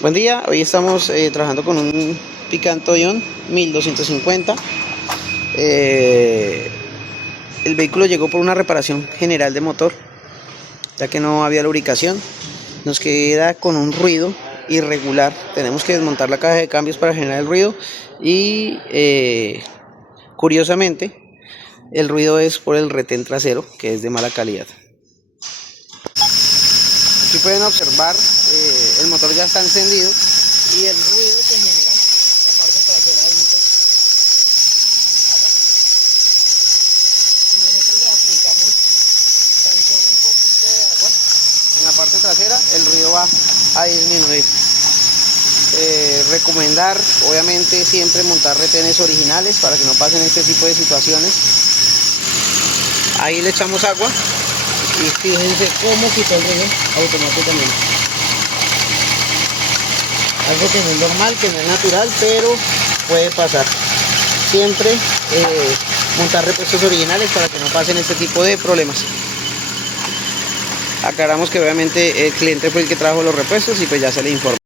Buen día, hoy estamos trabajando con un Picanto Ion 1250. El vehículo llegó por una reparación general de motor, ya que no había lubricación. Nos queda con un ruido irregular. Tenemos que desmontar la caja de cambios para generar el ruido y curiosamente el ruido es por el retén trasero, que es de mala calidad. Aquí pueden observar, el motor ya está encendido y el ruido que genera la parte trasera del motor. Si nosotros le aplicamos tan solo un poquito de agua en la parte trasera, el ruido va a disminuir. Recomendar, obviamente, siempre montar retenes originales para que no pasen este tipo de situaciones. Ahí le echamos agua y fíjense cómo quitó el ruido automáticamente. Algo que no es normal, que no es natural, pero puede pasar. Siempre montar repuestos originales para que no pasen este tipo de problemas. Aclaramos que obviamente el cliente fue el que trajo los repuestos y pues ya se le informa.